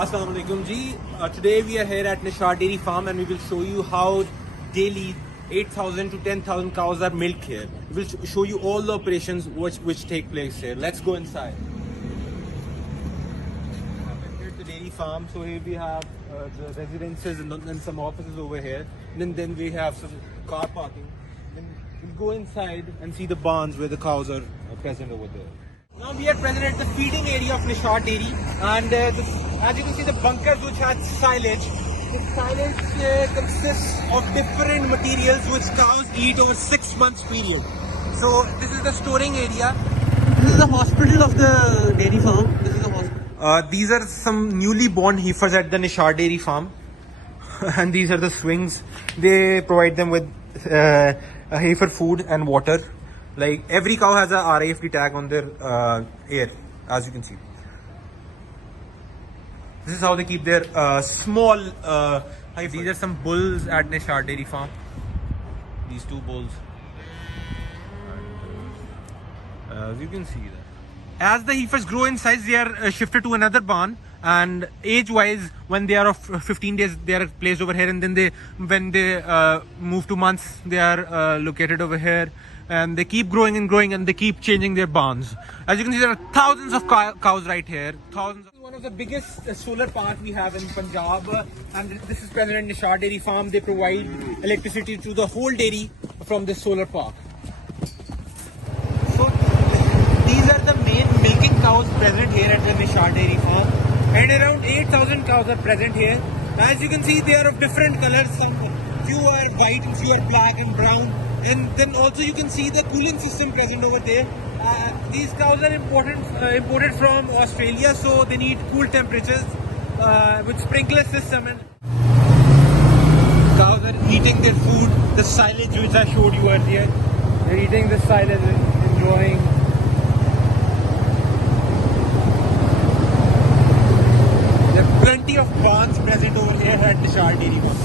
Assalamu alaikum ji. Today we are here at Nishad Dairy Farm and we will show you how daily 8,000 to 10,000 cows are milked here. We will show you all the operations which take place here. Let's go inside. Here's the dairy farm. So here we have the residences and some offices over here. And then we have some car parking. Then we'll go inside and see the barns where the cows are present over there. Now we are present at the feeding area of Nishad Dairy, and as you can see the bunkers which has silage. The silage consists of different materials which cows eat over 6 months period. So this is the storing area. This is the hospital of the dairy farm. This is the hospital. These are some newly born heifers at the Nishad Dairy Farm, and these are the swings. They provide them with heifer food and water. Like every cow has a RAFD tag on their ear, as you can see. This is how they keep their small heifers. These are some bulls at Nishad Dairy Farm. These two bulls. And, as you can see that. As the heifers grow in size, they are shifted to another barn. And age-wise, when they are of 15 days, they are placed over here. And then when they move to months, they are located over here. And they keep growing and growing, and they keep changing their barns. As you can see, there are thousands of cows right here. Thousands. One of the biggest solar parks we have in Punjab, and this is present in Nishad Dairy Farm. They provide electricity to the whole dairy from this solar park. So these are the main milking cows present here at the Nishad Dairy Farm, and around 8,000 cows are present here. As you can see, they are of different colors. Few are white and few are black and brown. And then also you can see the cooling system present over there. These cows are imported from Australia, so they need cool temperatures with sprinkler system. And cows are eating their food, the silage which I showed you earlier. They're eating the silage and enjoying. There are plenty of barns present over here at Nishad Dairy Farm.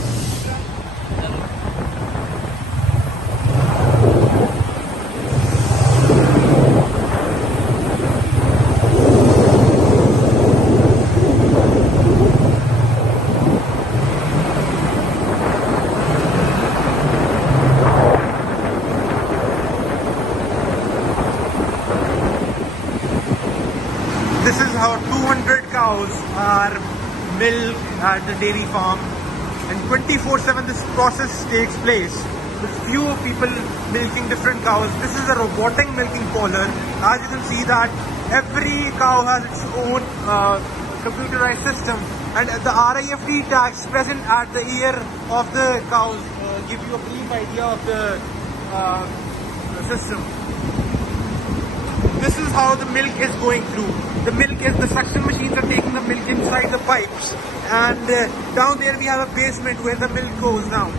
This is how 200 cows are milked at the dairy farm, and 24/7 this process takes place with few people milking different cows. This is a robotic milking collar. As you can see that every cow has its own computerized system, and the RAFD tags present at the ear of the cows give you a brief idea of the system. This is how the milk is going through. The suction machines are taking the milk inside the pipes, and down there we have a basement where the milk goes down.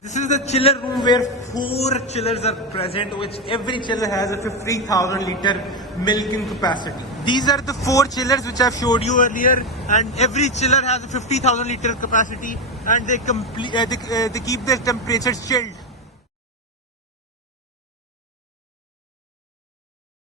This is the chiller room where 4 chillers are present, which every chiller has a 50,000 liter milking capacity. These are the 4 chillers which I've showed you earlier, and every chiller has a 50,000 liter capacity, and they keep their temperatures chilled.